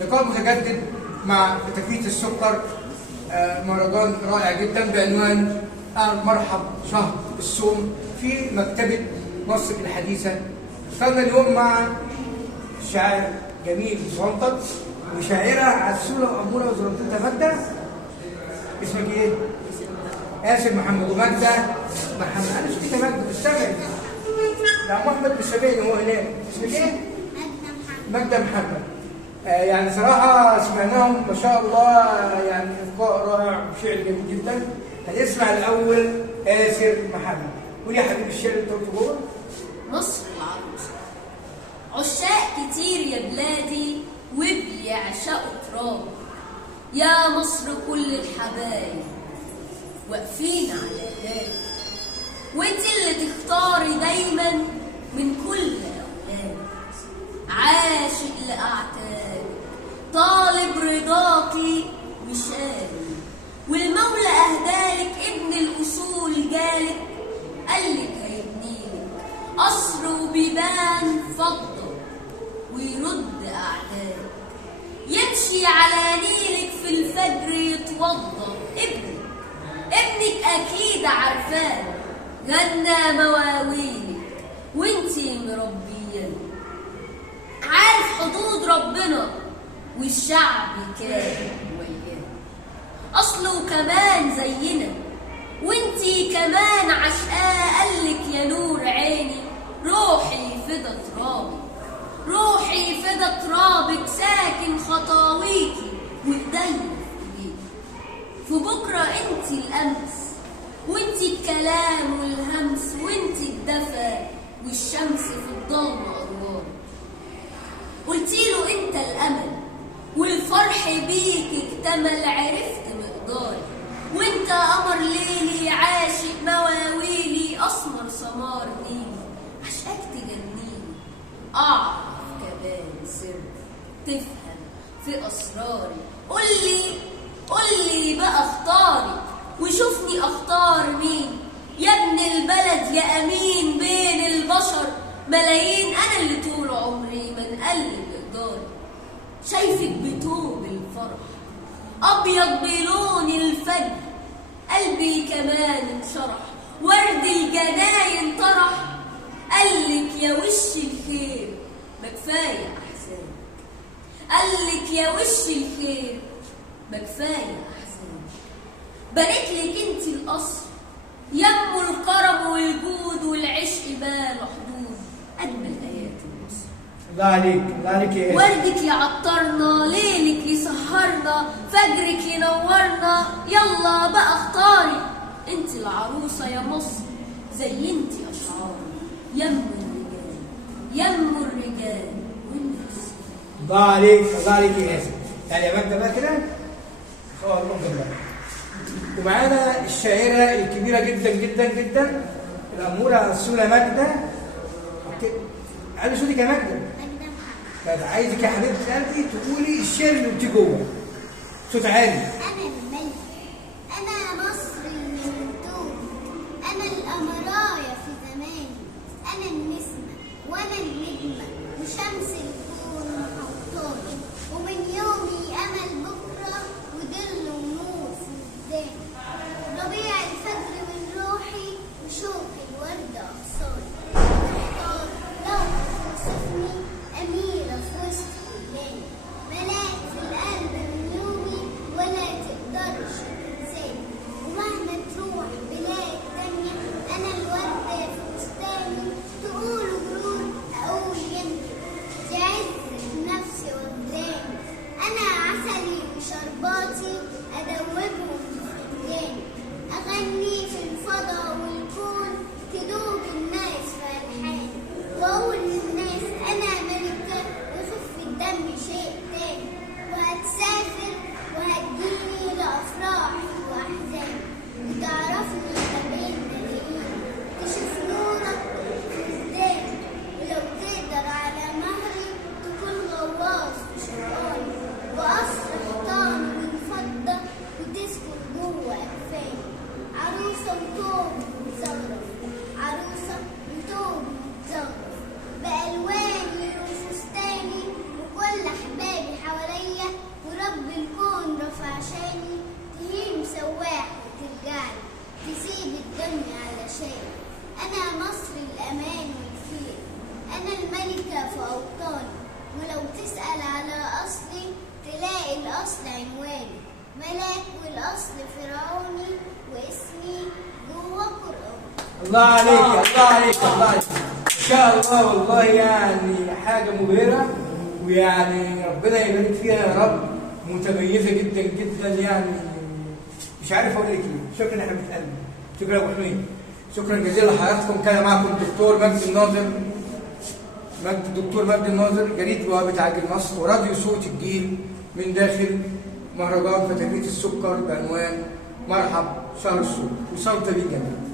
لقاء متجدد مع تكفية السكر، مهرجان رائع جدا بعنوان مرحب شهر الصوم في مكتبة مصر الحديثة. اخترنا اليوم مع شاعر جميل صنطط وشاعرة عسولة أمورة وزرنطتة ماجدة. اسمك ايه؟ آسر محمد. وماجدة محمد. أنا اسمي ماجدة بستبعد. لا محمد مش سامعني هو هناك. اسمك ايه؟ ماجدة محمد. يعني صراحة سمعناهم ما شاء الله، يعني إلقاء رائع وشعر جميل جدا. هنسمع الأول آسر محمد. قول يا حبيبي الشعر اللي أنت قلته جوه. مصر العروسة. عشاق كتير يا بلادي وبيعشقوا تراب، يا مصر كل الحبايب واقفين على بابك، وانت اللي تختاري دايما من كل أولاد، عاشق لأعتاب طالب رضاكي وشاري، والمولى أهدالك ابن الأصول جالك، قالك هيبنيلك قصر وبيبان فضة ويرد أعداد، يمشي على نيلك في الفجر يتوضى. ابنك أكيد عارفاه، غنى مواويلك وانتي مربياه، عارف حدود ربنا والشعب كان وياه، أصله كمان زينا وانتي كمان عشقاه، قالك يا نور عيني روحي فدا ترابي، روحي فدا ترابك ساكن خطاويكي وايديا في بكرة انتي الأمس وانتي الكلام والهمس وانتي الدفا والشمس في الضلمة أنوار، قلتيله انت الأمل والفرح بيك اكتمل، عرفت مقداري وانت قمر ليلي عاشق مواويلي، أسمر سمار نيلي عشقك تجنيني، أعرف كمان سر تفهم في أسراري، قولي بقى اختاري وشوفني اختار مين، يا ابن البلد يا امين بين البشر ملايين، انا اللي طول عمري بنقلب اقداري، شايفك بتوب الفرح ابيض بلون الفجر، قلبي كمان انشرح ورد الجناين طرح، قالك يا وش الخير ما كفايه احزانك، قالك يا وش الخير ما كفايه احزانك، باركلك انت القصر يمو الكرم والجود والعشق بال حدود، اجمل ايات مصر. الله عليك، الله عليك يا آسر. وردك يعطرنا، ليلك يسهرنا، فجرك ينورنا، يلا بقى اختاري انت العروسه يا مصر، زينتي اشعاري، يم الرجال والناس. الله عليك، الله عليك يا آسر. يعني يا ماجدة بقى كده صور لهم جنبها. ومعانا الشاعرة الكبيرة جدا جدا جدا الأمورة عسولة ماجدة. علي صوتك يا ماجدة. طيب عايزك يا حبيبة قلبي تقولي الشعر اللي قلتيه جوه. صوت عالي. أنا الملك، أنا مصر المنتوب، أنا الأمرايا في زماني، أنا النسمة وأنا النجمة وشمس الكون محوطاني، ومن يومي أمل بكرة وظل ونور في وجداني، ربيع الفجر من روحي وشوق الورد أغصاني، محتار لو توصفني أميرة في وسط بلادي، ملاك في القلب من يومي ولا تقدرش تنساني، ومهما تروح بلاد تانية أنا الوردة في بستاني، تقولوا جرور أقول يمكن دي عزة نفسي وجداني، أنا عسلي وشرباتي أدوبهم في فنجاني، أغني في الفضا والكون تدوب الناس في ألحاني، وأقول للناس أنا ملكة وخف الدم شيء تاني، وهتسافر وهتجيني لأفراحي وأحزاني، وتعرفني ما بين ملايين، تشوف نورك في وجداني، ولو تقدر على مهري تكون غواص في شرقاني، وقصر حيطاني من فضة وتسكن جوه أكفاني، عروسة وطوب متزخرف، عروسة وطوب متزخرف، بألواني وفستاني وكل أحبابي حواليا تسيب الدنيا علشان. أنا مصر الأمان والخير، أنا الملكة في أوطاني، ولو تسأل على أصلي تلاقي الأصل عنواني، ملاك والأصل فرعوني، واسمي جوه قرآني. الله عليك، الله عليك، الله عليك، ان شاء الله. والله يعني حاجه مبهره، ويعني ربنا يبارك فيها يا رب، متميزه جدا جدا، يعني مش عارف اقول لك ايه. شكرا يا حبيبه قلبي، شكرا يا ابو حميد، شكرا جزيلا لحضراتكم. كان معكم الدكتور مجدي الناظر، الدكتور مجدي الناظر، جريده بوابه عاجل مصر وراديو صوت الجيل، من داخل مهرجان فتافيت السكر بعنوان مرحب شهر السكر، وصوت بالجميع.